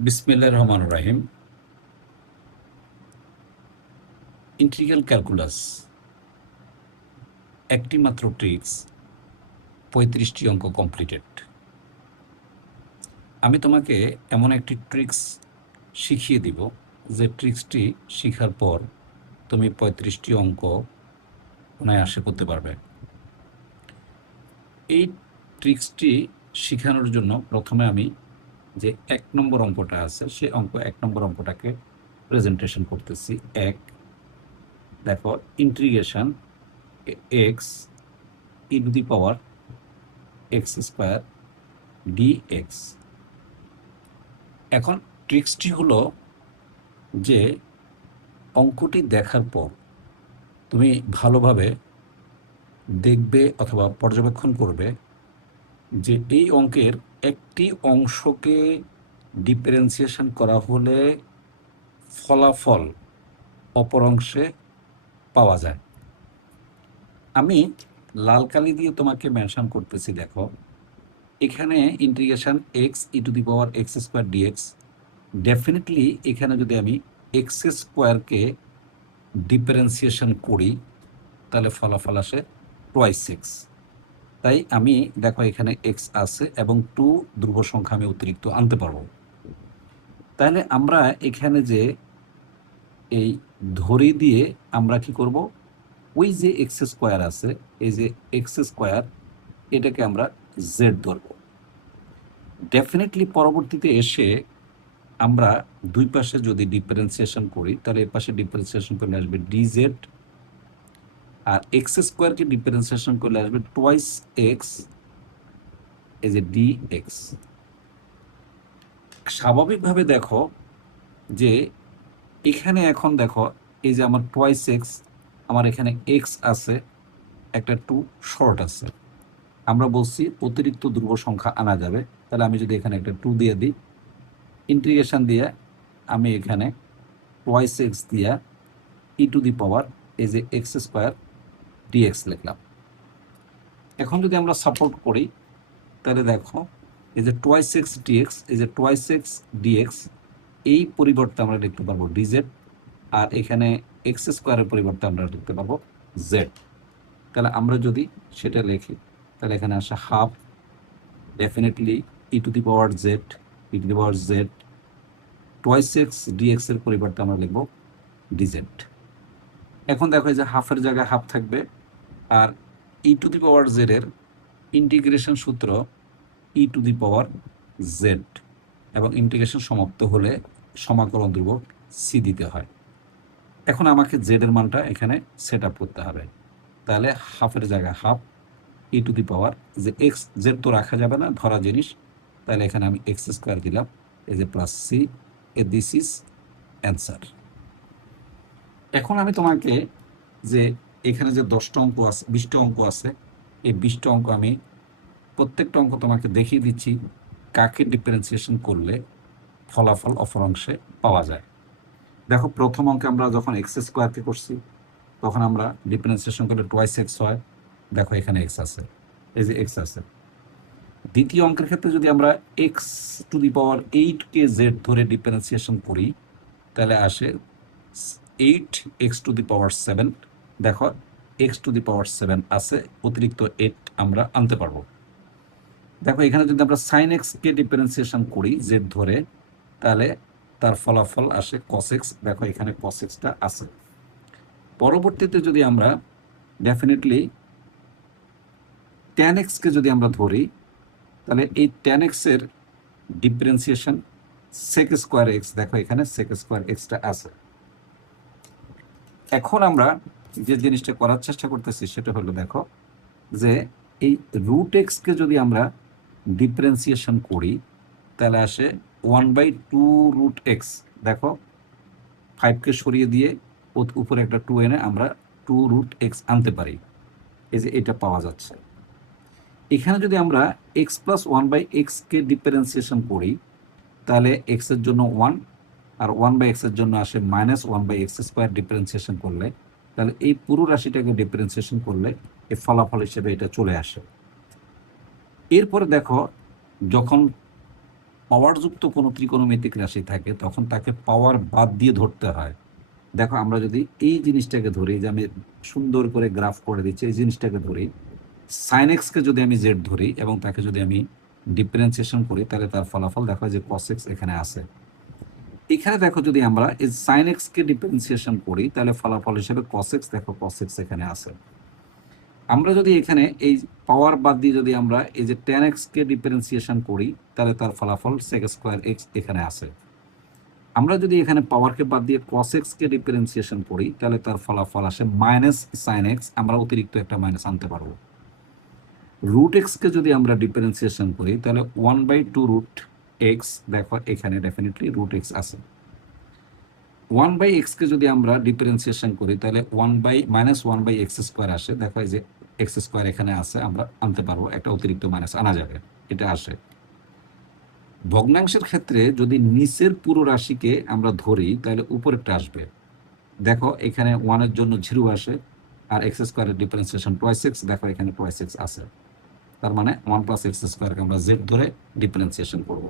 বিসমিল্লাহির রহমানির রহিম। Integral calculus একটি মাত্র ট্রিক্স, 35টি অঙ্ক কমপ্লিটেড। আমি তোমাকে এমন একটি ট্রিক্স শিখিয়ে দিব যে ট্রিক্সটি শেখার পর তুমি 35টি অঙ্ক অনায়াসে করতে পারবে। এই ট্রিক্সটি শেখানোর জন্য প্রথমে আমি যে 1 নম্বর অঙ্কটা আছে সেই 1 নম্বর অঙ্কটাকে প্রেজেন্টেশন করতেছি। দেখো, integration X E to the power X square DX. এখন ট্রিক্সটি হলো যে অঙ্কটি দেখার পর তুমি ভালোভাবে দেখবে অথবা পর্যবেক্ষণ করবে যে এই অঙ্কের একটি অংশকে ডিফারেন্সিয়েশন করা হলে ফলাফল অপর অংশে পাওয়া যায়। আমি লাল কালি দিয়ে তোমাকে মেনশন করতেছি। দেখো, এখানে integration X E to the power X square DX, definitely এখানে যদি আমি এক্স স্কোয়ারকে ডিফারেন্সিয়েশন করি তাহলে ফলাফল আসে টোয়াইস এক্স। তাই আমি দেখো এখানে এক্স আছে এবং 2 ধ্রুব সংখ্যা আমি অতিরিক্ত আনতে পারবো। তাহলে আমরা এখানে যে এই ধরি দিয়ে আমরা কি করব, ওই যে এক্স স্কোয়ার আছে, এই যে এক্স স্কোয়ার, এটাকে আমরা জেড ধরব। ডেফিনেটলি পরবর্তীতে এসে আমরা দুই পাশে যদি ডিফারেন্সিয়েশন করি তাহলে এর পাশে ডিফারেন্সিয়েশন করলে আসবে ডিজেড, আর এক্স স্কোয়ারকে ডিফারেন্সিয়েশন করলে আসবে টোয়াইস এক্স এই যে ডিএক্স। স্বাভাবিকভাবে দেখো যে এখানে এখন দেখো এই যে আমার টোয়াইস এক্স, আমার এখানে এক্স আছে, একটা 2 শর্ট আছে। আমরা বলছি অতিরিক্ত ধ্রুব সংখ্যা আনা যাবে। তাহলে আমি যদি এখানে একটা 2 দিয়ে দিই, ইন্টিগ্রেশন দিয়ে আমি এখানে টোয়াইস এক্স দিয়া ই টু দি পাওয়ার এই যে এক্স স্কোয়ার ডিএক্স লিখলাম। এখন যদি আমরা সাপোর্ট করি তাহলে দেখো এই যে টোয়াইস এক্স ডিএক্স, এই যে টোয়াইস এক্স ডিএক্স, এই পরিবর্তে আমরা লিখতে পারবো ডিজেড, আর এখানে এক্স স্কোয়ারের পরিবর্তে আমরা লিখতে পারবো জেড। তাহলে আমরা যদি সেটা লিখি তাহলে এখানে আসে half, definitely E to the power Z, E to the power Z, twice X DX এর পরিবর্তে আমরা লিখবো ডিজেড। এখন দেখো যে হাফের জায়গায় হাফ থাকবে, আর ই টু দি পাওয়ার জেড এর ইন্টিগ্রেশন সূত্র ই টু দি পাওয়ার জেড, এবং ইন্টিগ্রেশন সমাপ্ত হলে সমাকলন ধ্রুবক সি দিতে হয়। এখন আমাকে জেড এর মানটা এখানে সেট আপ করতে হবে। তাহলে হাফের জায়গায় হাফ, ই টু দি পাওয়ার যে এক্স, জেড তো রাখা যাবে না, ধরা জিনিস, তাহলে এখানে আমি এক্স স্কোয়ার দিলাম, এই যে plus C, this is answer. এখন আমি তোমাকে যে এখানে যে 10টা অঙ্ক আছে, 20টা অঙ্ক আছে, এই 20টা অঙ্ক আমি প্রত্যেকটা অঙ্ক তোমাকে দেখিয়ে দিচ্ছি কাকে ডিফারেন্সিয়েশন করলে ফলাফল অপর অংশে পাওয়া যায়। দেখো, প্রথম অঙ্কে আমরা যখন এক্স স্কোয়ারকে করছি তখন আমরা ডিফারেন্সিয়েশন করলে টোয়াইস এক্স হয়। দেখো এখানে এক্স আছে, এই যে এক্স আছে। দ্বিতীয় অঙ্কের ক্ষেত্রে যদি আমরা এক্স টু দি পাওয়ার 8কে জেড ধরে ডিফারেন্সিয়েশন করি তাহলে আসে 8 এক্স টু দি পাওয়ার 7। দেখো এক্স টু দি পাওয়ার 7 আছে, অতিরিক্ত 8 আমরা আনতে পারবো। দেখো এখানে যদি আমরা সাইন এক্সকে ডিফারেন্সিয়েশন করি জেড ধরে তাহলে তার ফলাফল আসে কস এক্স। দেখো এখানে কস এক্সটা আছে। পরবর্তীতে যদি আমরা ডেফিনেটলি ট্যান এক্সকে যদি আমরা ধরি তাহলে এই ট্যান এক্সের ডিফারেন্সিয়েশন সেক স্কোয়ার এক্স, দেখো এখানে সেক স্কোয়ার এক্সটা আছে। এখন আমরা যে জিনিসটা করার চেষ্টা করতেছি সেটা হলো, দেখো যে এই রুট এক্সকে যদি আমরা ডিফারেন্সিয়েশন করি তাহলে আসে 1/2 রুট এক্স। দেখো 5কে সরিয়ে দিয়ে উপরে একটা 2 এনে আমরা 2 রুট এক্স আনতে পারি, এই যে এটা পাওয়া যাচ্ছে। এখানে যদি আমরা এক্স প্লাস 1/x-কে ডিফারেন্সিয়েশন করি তাহলে এক্স এর জন্য 1, আর 1/x এর জন্য আসে -1/x² ডিফারেন্সিয়েশন করলে, তাহলে এই পুরো রাশিটাকে ডিফারেন্সিয়েশন করলে এই ফলাফল হিসেবে এটা চলে আসে। এরপরে দেখো যখন পাওয়ারযুক্ত কোনো ত্রিকোণমিতিক রাশি থাকে তখন তাকে পাওয়ার বাদ দিয়ে ধরতে হয়। দেখো আমরা যদি এই জিনিসটাকে ধরি, যে আমি সুন্দর করে গ্রাফ করে দিচ্ছি, এই জিনিসটাকে ধরি, সাইন এক্সকে যদি আমি জেড ধরি এবং তাকে যদি আমি ডিফারেন্সিয়েশন করি, তাহলে তার ফলাফল দেখো যে কস এক্স এখানে আছে। এখানে দেখো যদি আমরা এই সাইন এক্স কে ডিফারেন্সিয়েশন করি, তাহলে ফলাফল হিসেবে কস এক্স, দেখো কস এক্স এখানে আছে। আমরা যদি এখানে এই পাওয়ার বাদ দিয়ে যদি আমরা এই যে টেন এক্স কে ডিফারেন্সিয়েশন করি, তাহলে তার ফলাফল সেক স্কোয়ার এক্স এখানে আছে। আমরা যদি এখানে পাওয়ারকে বাদ দিয়ে কস এক্স কে ডিফারেন্সিয়েশন করি, তাহলে তার ফলাফল আসে মাইনাস সাইন এক্স, আমরা অতিরিক্ত একটা মাইনাস আনতে পারবো। রুট এক্স কে যদি আমরা ডিফারেন্সিয়েশন করি, তাহলে 1/2 রুট এক্স, দেখো এখানে ডেফিনেটলি রুট এক্স আছে। 1/x কে যদি আমরা ডিফারেন্সিয়েশন করি, তাহলে -1/x স্কোয়ার আসে, দেখো এই যে এক্স স্কোয়ার এখানে আছে, আমরা আনতে পারবো, একটা অতিরিক্ত মাইনাস আনা যাবে, এটা আসে। ভগ্নাংশের ক্ষেত্রে যদি নিচের পুরো রাশিকে আমরা ধরি, তাহলে উপরেরটা আসবে। দেখো এখানে 1 এর জন্য 0 আসে, আর এক্স স্কোয়ারের ডিফারেন্সিয়েশন টোয়াইস এক্স, দেখো এখানে টোয়াইস এক্স আছে, তার মানে 1 + x স্কোয়ারকে আমরা জেড ধরে ডিফারেন্সিয়েশন করব।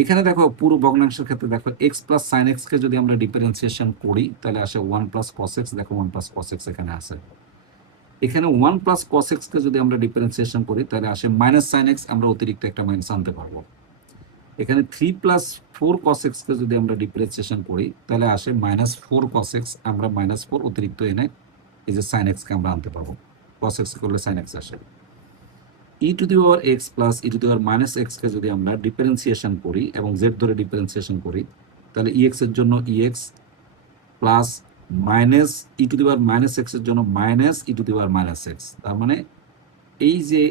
এখানে দেখো পুরো ভগ্নাংশের ক্ষেত্রে দেখো এক্স প্লাস সাইন এক্স কে যদি আমরা ডিফারেন্সিয়েশন করি, তাহলে আসে 1 + cos x, দেখো 1 + cos x এখানে আছে। এখানে 1 + cos x কে যদি আমরা ডিফারেন্সিয়েশন করি, তাহলে আসে মাইনাস সাইন এক্স, আমরা অতিরিক্ত একটা মাইনাস আনতে পারবো। এখানে 3 + 4 cos x কে যদি আমরা ডিফারেন্সিয়েশন করি, তাহলে আসে -4 cos x, আমরা -4 অতিরিক্ত এনে এই যে সাইন এক্স কে আমরা আনতে পারবো। cos x করলে সাইন এক্স আসে। e⁻x প্লাস e⁻−x কে যদি আমরা ডিফারেন্সিয়েশন করি এবং z ধরে ডিফারেন্সিয়েশন করি, তাহলে ex এর জন্য ex প্লাস মাইনাস e⁻−x এর জন্য মাইনাস e⁻−x, তার মানে এই যে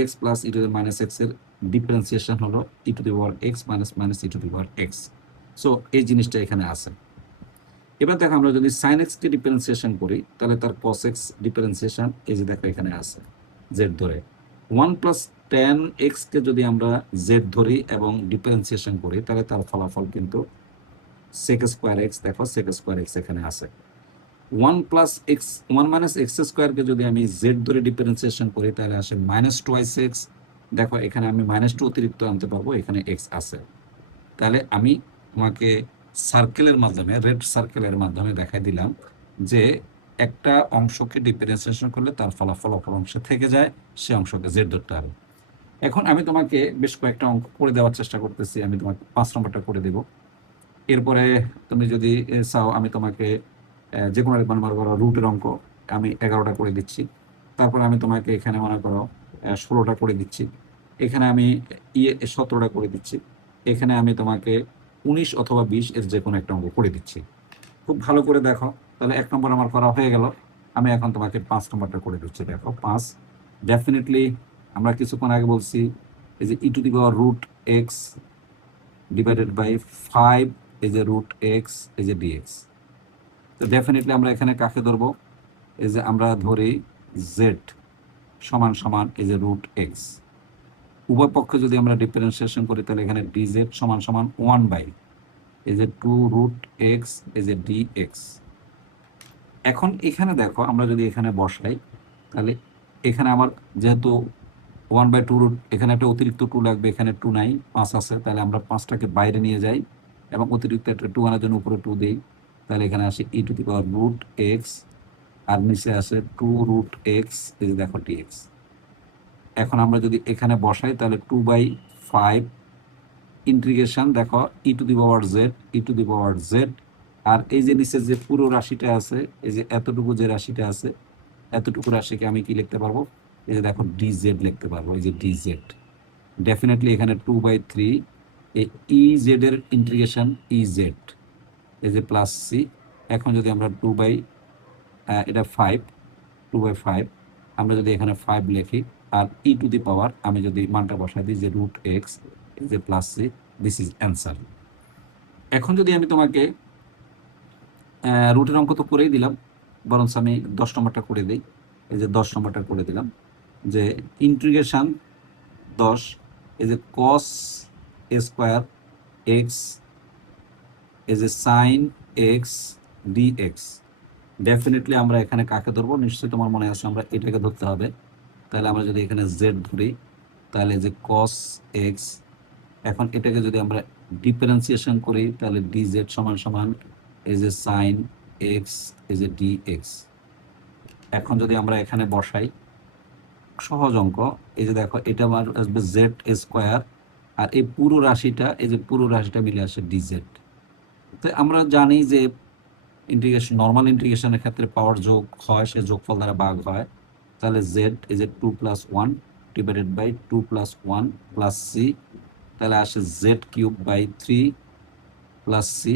ex প্লাস e⁻−x এর ডিফারেন্সিয়েশন হলো e⁻x মাইনাস e⁻x। সো এই জিনিসটা এখানে আছে। এবার দেখো আমরা যদি sin x কে ডিফারেন্সিয়েশন করি, তাহলে তার cos x ডিফারেন্সিয়েশন এই যে দেখো এখানে আছে z ধরে। 1 + tan x কে যদি আমরা z ধরি এবং ডিফারেন্সিয়েশন করি, তাহলে তার ফলাফল কিন্তু sec স্কোয়ার x, দেখো sec স্কোয়ার x এখানে আছে। 1 + x 1 - x স্কোয়ার কে যদি আমি z ধরে ডিফারেন্সিয়েশন করি, তাহলে আসে -2x, দেখো এখানে আমি -2 অতিরিক্ত আনতে পারবো, এখানে x আছে। তাহলে আমি তোমাকে সার্কেলের মাধ্যমে, রেড সার্কেলের মাধ্যমে দেখাই দিলাম যে একটা অংশকে ডিফারেন্সিয়েশন করলে তার ফলাফল অপর অংশে থেকে যায়, সে অংশকে জেড ধরতে হবে। এখন আমি তোমাকে বেশ কয়েকটা অঙ্ক করে দেওয়ার চেষ্টা করতেছি, আমি তোমাকে 5 নম্বরটা করে দেব। এরপরে তুমি যদি চাও, আমি তোমাকে যে কোনো মনে করো রুটের অঙ্ক আমি 11টা করে দিচ্ছি। তারপরে আমি তোমাকে এখানে মনে করো 16টা করে দিচ্ছি। এখানে আমি 17টা করে দিচ্ছি। এখানে আমি তোমাকে 19 অথবা 20 এর যে কোনো একটা অঙ্ক করে দিচ্ছি। খুব ভালো করে দেখো, তাহলে 1 নম্বর আমার করা হয়ে গেল। আমি এখন তোমাকে 5 নম্বরটা করে দিচ্ছি। দেখো 5 ডেফিনেটলি আমরা কিছুক্ষণ আগে বলছি এই যে e⁻√x ডিভাইডেড বাই 5 এই যে √x এই যে dx। তো ডেফিনেটলি আমরা এখানে কাকে ধরবো, এই যে আমরা ধরি z সমান সমান এই যে √x। উভয় পক্ষে যদি আমরা ডিফারেন্সিয়েশন করি, তাহলে এখানে dz সমান সমান 1 এই যে 2√x এই যে dx। এখন এখানে দেখো আমরা যদি এখানে বসাই, তাহলে এখানে আমার যেহেতু 1/2 রুট, এখানে একটা অতিরিক্ত 2 লাগবে, এখানে 2 নাই, 5 আছে, তাহলে আমরা 5টাকে বাইরে নিয়ে যাই এবং অতিরিক্ত একটা 2 আনার জন্য উপরে 2 দিই, তাহলে এখানে আসে e⁻√x, আর নিচে আসে 2√x এই যে দেখো dx। এখন আমরা যদি এখানে বসাই, তাহলে 2/5 ইন্টিগ্রেশন দেখো e⁻z আর এই যে নিচে যে পুরো রাশিটা আছে, এই যে এতটুকু যে রাশিটা আছে, এতটুকু রাশিকে আমি কি লিখতে পারবো, এই যে দেখো dz লিখতে পারবো, এই যে dz। ডেফিনেটলি এখানে 2/3 এই ez এর ইন্টিগ্রেশন ez এই যে প্লাস সি। এখন যদি আমরা এটা 2/5 আমরা যদি এখানে 5 লিখি, আর e⁻, আমি যদি মানটা বসাই দিই যে √x এই যে plus C, this is answer. এখন যদি আমি তোমাকে রুটের অঙ্ক তো করেই দিলাম, বরঞ্চ আমি 10 নম্বরটা করে দিই। এই যে 10 নম্বরটা করে দিলাম যে ইন্টিগ্রেশন 10 এই যে cos স্কোয়ার এক্স এই যে সাইন এক্স dx। ডেফিনেটলি আমরা এখানে কাকে ধরবো, নিশ্চয়ই তোমার মনে আছে আমরা এটাকে ধরতে হবে। তাহলে আমরা যদি এখানে z ধরি, তাহলে যে cos x এখন এটাকে যদি আমরা ডিফারেন্সিয়েশন করি তাহলে ডিজেড সমান সমান এই যে সাইন এক্স এই যে ডি এক্স। এখন যদি আমরা এখানে বসাই সহজ অঙ্ক, এই যে দেখো এটা আমার আসবে জেড স্কোয়ার, আর এই পুরো রাশিটা এই যে পুরো রাশিটা মিলে আসে ডিজেড। তো আমরা জানি যে ইন্টিগ্রেশন নর্মাল ইন্টিগ্রেশনের ক্ষেত্রে পাওয়ার যোগ হয়, সে যোগফল দ্বারা ভাগ হয়। তাহলে জেড এই যে 2+1 ডিভাইডেড বাই 2+1 প্লাস সি, তাহলে আসে Z cube by 3 plus C.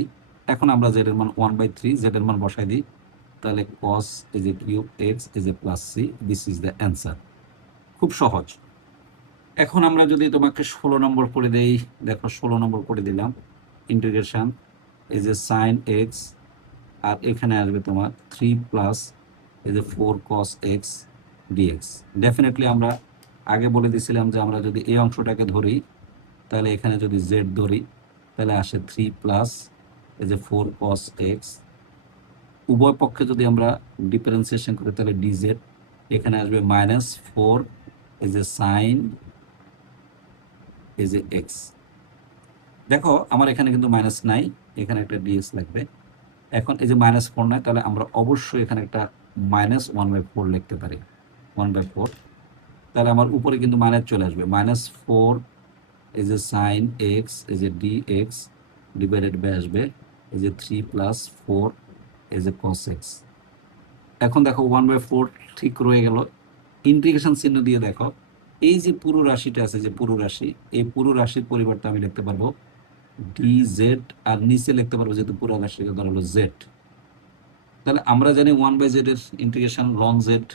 এখন আমরা জেড এর মান 1/3 জেড এর মান বসাই দিই, তাহলে কস এই যে কিউব এক্স এই যে plus C, this is the answer. খুব সহজ। এখন আমরা যদি তোমাকে 16 নম্বর করে দেই, দেখো 16 নম্বর করে দিলাম ইন্টিগ্রেশন এই যে সাইন এক্স, আর এখানে আসবে তোমার 3 প্লাস এই যে 4 cos x dx। ডেফিনেটলি আমরা আগে বলে দিয়েছিলাম যে আমরা যদি এই অংশটাকে ধরি তাহলে এখানে যদি z ধরি তাহলে আসে 3 প্লাস এই যে 4 cos x। উভয় পক্ষে যদি আমরা ডিফারেন্সিয়েশন করি তাহলে dz, এখানে আসবে -4 এই যে সাইন এই যে x। দেখো আমার এখানে কিন্তু মাইনাস নাই, এখানে একটা dx লাগবে। এখন এই যে -4 নাই, তাহলে আমরা অবশ্যই এখানে একটা -1/4 লিখতে পারি, 1/4। তাহলে আমার উপরে কিন্তু মাইনাস চলে আসবে, -4 এই যে সাইন এক্স এই যে ডি এক্স ডিভাইডেড বাই আসবে এই যে 3 + 4 এই যে cos x। এখন দেখো 1/4 ঠিক রয়ে গেল। ইন্টিগ্রেশন চিহ্ন দিয়ে দেখো এই যে পুরো রাশিটা আছে, যে পুরো রাশি, এই পুরো রাশির পরিবর্তে আমি লিখতে পারবো dz, আর নিচে লিখতে পারবো যেহেতু পুরো রাশিকে ধরা হলো z। তাহলে আমরা জানি 1/z এর ইন্টিগ্রেশন লন জেড,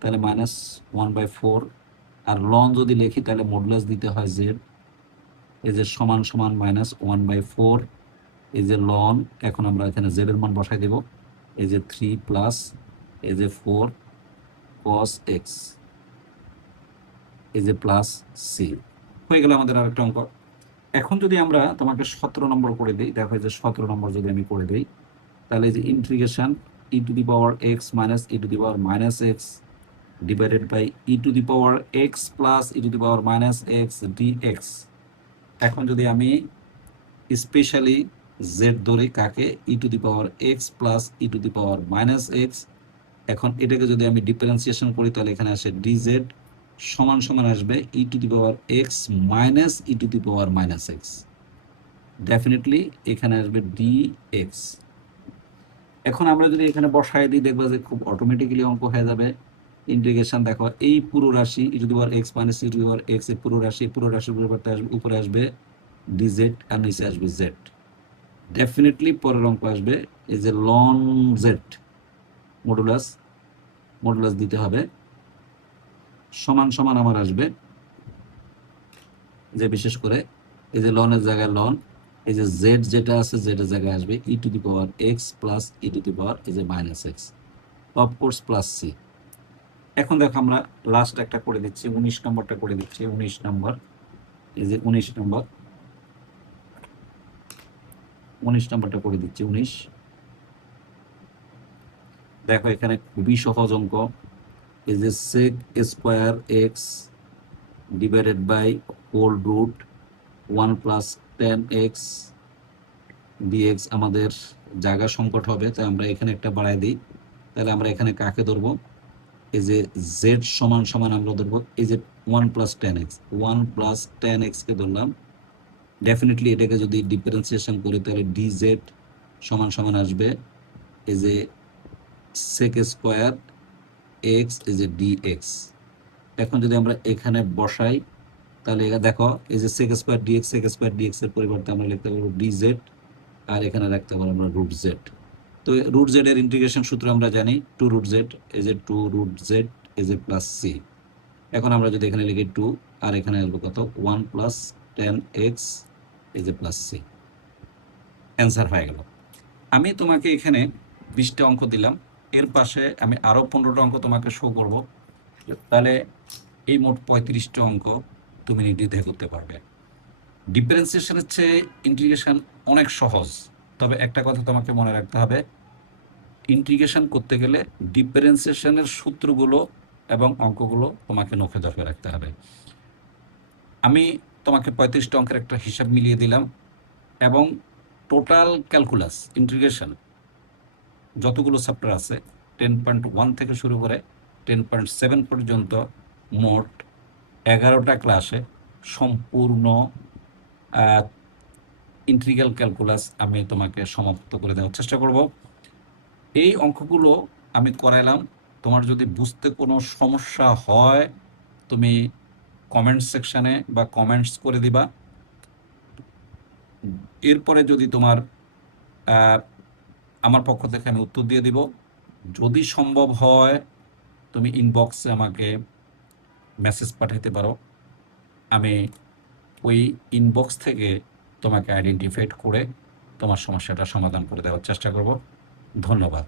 তাহলে -1/4, আর লন যদি লিখি তাহলে মডুলাস দিতে হয় জেড, এই যে সমান সমান -1/4 এই যে লন। এখন আমরা এখানে জেড এর মান বসাই দেব, এই যে 3 প্লাস এই যে 4 cos x এই যে প্লাস সি। হয়ে গেল আমাদের আরেকটা অঙ্ক। এখন যদি আমরা তোমাকে 17 নম্বর করে দিই, দেখো এই যে 17 নম্বর যদি আমি করে দিই তাহলে এই যে integration e⁻x minus e⁻−x divided by e⁻x plus e⁻−x dx। এখন যদি আমি স্পেশালি জেড ধরি কাকে, e⁻x প্লাস e⁻−x, এখন এটাকে যদি আমি ডিফারেন্সিয়েশন করি তাহলে এখানে আসে dz সমান সমান আসবে e⁻x মাইনাস e⁻−x। ডেফিনেটলি এখানে আসবে dx। এখন আমরা যদি এখানে বসায় দিই দেখবো যে খুব অটোমেটিক্যালি অঙ্ক হয়ে যাবে। ইন্টিগ্রেশন দেখো এই পুরো রাশি e⁻x মাইনাস e⁻x এর পুরো রাশির পরিবর্তে আসবে উপরে আসবে dz আর নিচে আসবে z। ডেফিনেটলি পরের অঙ্ক আসবে এই যে লন জেড মডুলাস দিতে হবে, সমান সমান আমার আসবে যে বিশেষ করে এই যে লনের জায়গায় লন, এই যে জেড যেটা আছে জেডের জায়গায় আসবে e⁻x প্লাস এই যে -x অফকোর্স প্লাস সি। এখন দেখো আমরা লাস্ট একটা করে দিচ্ছি, 19 নম্বরটা করে দিচ্ছি। 19 নম্বর এই যে 19 নম্বরটা করে দিচ্ছি। 19 দেখো এখানে খুবই সহজ অঙ্ক, এই যে sec square x divided by whole root 1 + 10x dx। আমাদের জায়গা সংকট হবে তাই আমরা এখানে একটা বাড়াই দিই, তাহলে আমরা এখানে কাকে ধরবো, এই যে z সমান সমান আমরা ধরবো এই যে 1 + 10x, 1 + 10x কে ধরলাম। ডেফিনেটলি এটাকে যদি ডিফারেন্সিয়েশন করি তাহলে dz সমান সমান আসবে এই যে sec স্কয়ার x এই যে dx। এখন যদি আমরা এখানে বসাই তাহলে দেখো এই যে sec স্কয়ার dx এর পরিবর্তে আমরা লিখতে পারবো dz, আর এখানে রাখতে পারবো আমরা √z। তো √z এর ইন্টিগ্রেশন সূত্র আমরা জানি 2√z এই যে 2√z এই যে প্লাস সি। এখন আমরা যদি এখানে লিখি 2 আর এখানে আসবে কত 1 + 10x এই যে প্লাস সি। অ্যান্সার হয়ে গেল। আমি তোমাকে এখানে 20টা অঙ্ক দিলাম, এর পাশে আমি আরো 15টা অঙ্ক তোমাকে শো করব, তাহলে এই মোট 35টা অঙ্ক তুমি নির্দ্বিধায় করতে পারবে। ডিফারেন্সিয়েশনের চেয়ে ইন্টিগ্রেশন অনেক সহজ, তবে একটা কথা তোমাকে মনে রাখতে হবে, ইন্টিগ্রেশন করতে গেলে ডিফারেন্সিয়েশনের সূত্রগুলো এবং অঙ্কগুলো তোমাকে নখে ধরে রাখতে হবে। আমি তোমাকে 35টা অঙ্কের একটা হিসাব মিলিয়ে দিলাম, এবং টোটাল ক্যালকুলাস ইন্টিগ্রেশন যতগুলো চ্যাপ্টার আছে 10.1 থেকে শুরু করে 10.7 পর্যন্ত মোট 11টা ক্লাসে সম্পূর্ণ ইন্টিগ্রাল ক্যালকুলাস আমি তোমাকে সমাপ্ত করে দেওয়ার চেষ্টা করব। এই অঙ্কগুলো আমি করাইলাম। তোমার যদি বুঝতে কোনো সমস্যা হয় তুমি কমেন্ট সেকশানে বা কমেন্টস করে দিবা। এরপরে যদি তোমার আমার পক্ষ থেকে আমি উত্তর দিয়ে দিব। যদি সম্ভব হয় তুমি ইনবক্সে আমাকে মেসেজ পাঠাতে পারো, আমি ওই ইনবক্স থেকে তোমাকে আইডেন্টিফাইড করে তোমার সমস্যাটা সমাধান করে দেওয়ার চেষ্টা করব। ধন্যবাদ।